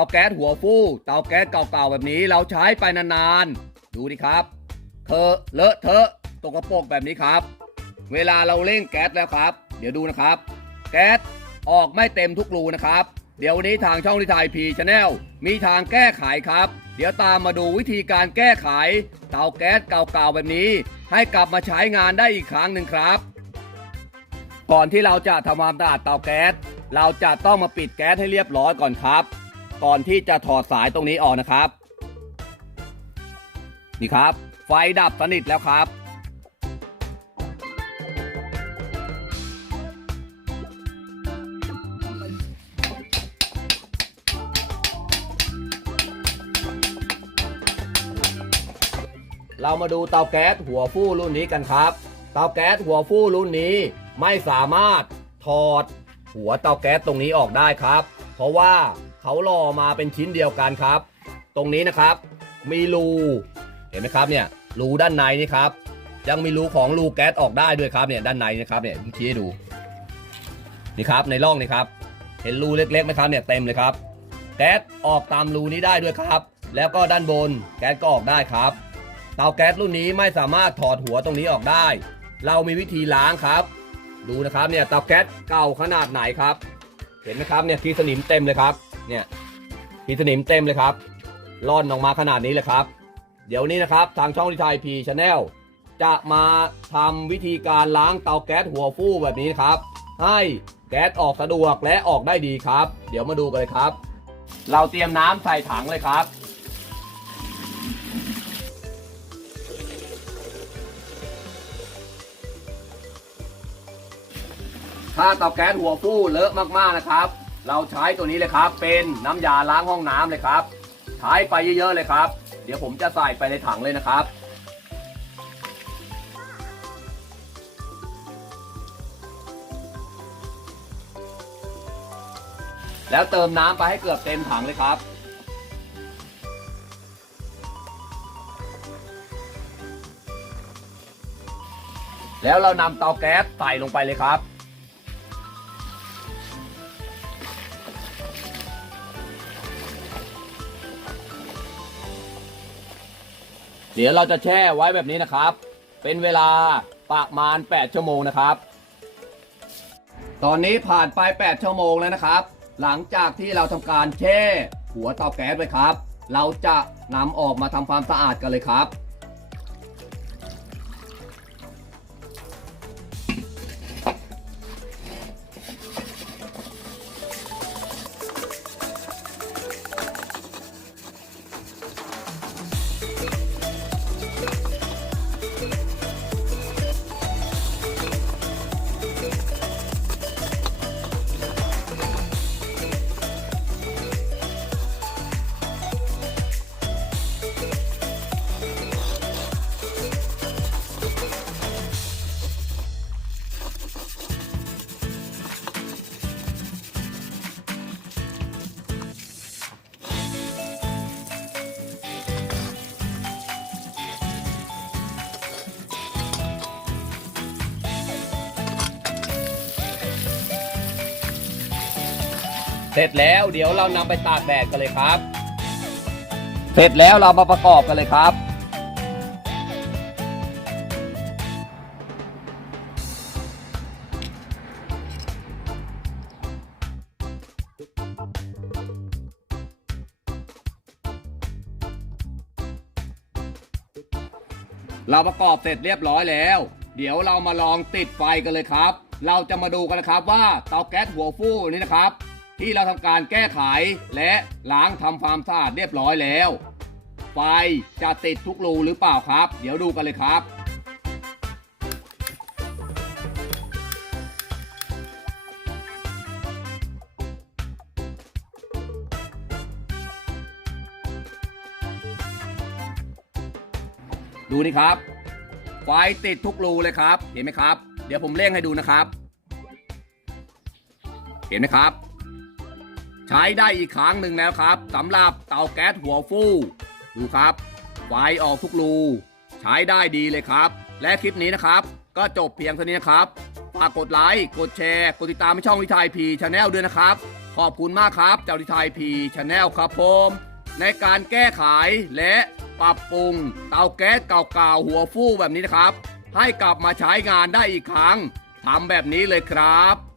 าแก๊สหัวฟู่เตาแก๊สเก่าๆแบบนี้เราใช้ไปนานๆ ดูดิครับเธอะเลอะเทอะตกกระปกแบบนี้ครับ เวลาเราเร่งแก๊สแล้วครับ เดี๋ยวดูนะครับ แก๊สออกไม่เต็มทุกรูนะครับ เดี๋ยววันนี้ทางช่องลิทายพีชาแนลมีทางแก้ไขครับ เดี๋ยวตามมาดูวิธีการแก้ไข เตาแก๊สเก่าๆแบบนี้ ให้กลับมาใช้งานได้อีกครั้งหนึ่งครับ ก่อนที่เราจะทำความสะอาดเตาแก๊สเราจะต้องมาปิดแก๊สให้เรียบร้อยก่อนครับ ก่อนที่จะถอดสายตรงนี้ออกนะครับ นี่ครับ ไฟดับสนิทแล้วครับ เรามาดูเตาแก๊สหัวฟู่รุ่นนี้กันครับ เตาแก๊สหัวฟู่รุ่นนี้ไม่สามารถถอดหัวเตาแก๊สตรงนี้ออกได้ครับ เพราะว่า เขาหล่อมาเป็นชิ้นเดียวกันครับ ตรงนี้นะครับ มีรูเห็นไหมครับเนี่ยรูด้านในนี่ครับ ยังมีรูของรูแก๊สออกได้ด้วยครับเนี่ยด้านในนะครับเนี่ยผมชี้ให้ดูนี่ครับในร่องนี่ครับ เห็นรูเล็กๆไหมครับเนี่ยเต็มเลยครับ แก๊สออกตามรูนี้ได้ด้วยครับ แล้วก็ด้านบนแก๊สก็ออกได้ครับเตาแก๊สรุ่นนี้ไม่สามารถถอดหัวตรงนี้ออกได้ เรามีวิธีล้างครับ ดูนะครับเนี่ยเตาแก๊สเก่าขนาดไหนครับ เห็นไหมครับเนี่ยขีสนิมเต็มเลยครับ เนี่ยขีสนิมเต็มเลยครับร่อนออกมาขนาดนี้เลยครับ เดี๋ยวนี้นะครับทางช่องที่ไทยพีชาแนลจะมาทำวิธีการล้างเตาแก๊สหัวฟู่แบบนี้ครับ ให้แก๊สออกสะดวกและออกได้ดีครับ เดี๋ยวมาดูกันเลยครับ เราเตรียมน้ำใส่ถังเลยครับ ถ้าเตาแก๊สหัวฟู่เลอะมากๆนะครับ เราใช้ตัวนี้เลยครับ เป็นน้ำยาล้างห้องน้ำเลยครับใช้ไปเยอะๆเลยครับ เดี๋ยวผมจะใส่ไปในถังเลยนะครับ แล้วเติมน้ำไปให้เกือบเต็มถังเลยครับแล้วเรานำเตาแก๊สใส่ลงไปเลยครับ ดี๋ยวเราจะแช่ไว้แบบนี้นะครับ เป็นเวลาประมาณ 8 ชั่วโมงนะครับ ตอนนี้ผ่านไป 8 ชั่วโมงแล้วนะครับ หลังจากที่เราทำการแช่หัวเตาแก๊สไว้ครับ เราจะนำออกมาทำความสะอาดกันเลยครับ เสร็จแล้วเดี๋ยวเรานำไปตากแดดกันเลยครับ เสร็จแล้วเรามาประกอบกันเลยครับ เราประกอบเสร็จเรียบร้อยแล้ว เดี๋ยวเรามาลองติดไฟกันเลยครับ เราจะมาดูกันนะครับว่าเตาแก๊สหัวฟู่นี้นะครับ ที่เราทำการแก้ไขและล้างทำความสะอาดเรียบร้อยแล้ว ไฟจะติดทุกรูหรือเปล่าครับ เดี๋ยวดูกันเลยครับดูนี่ครับ ไฟติดทุกรูเลยครับ เห็นไหมครับ เดี๋ยวผมเร่งให้ดูนะครับ เห็นไหมครับ ใช้ได้อีกครั้งหนึ่งแล้วครับสำหรับเตาแก๊สหัวฟูดูครับไฟออกทุกรูใช้ได้ดีเลยครับ และคลิปนี้นะครับ ก็จบเพียงเท่านี้นะครับฝากกดไลค์กดแชร์ กดติดตามช่องวิทยพีชาแนลด้วยนะครับ ขอบคุณมากครับเจ้าลิไทยพีชาแนลครับผมในการแก้ไขและปรับปรุงเตาแก๊สเก่าๆหัวฟู่แบบนี้นะครับ ให้กลับมาใช้งานได้อีกครั้งทำแบบนี้เลยครับ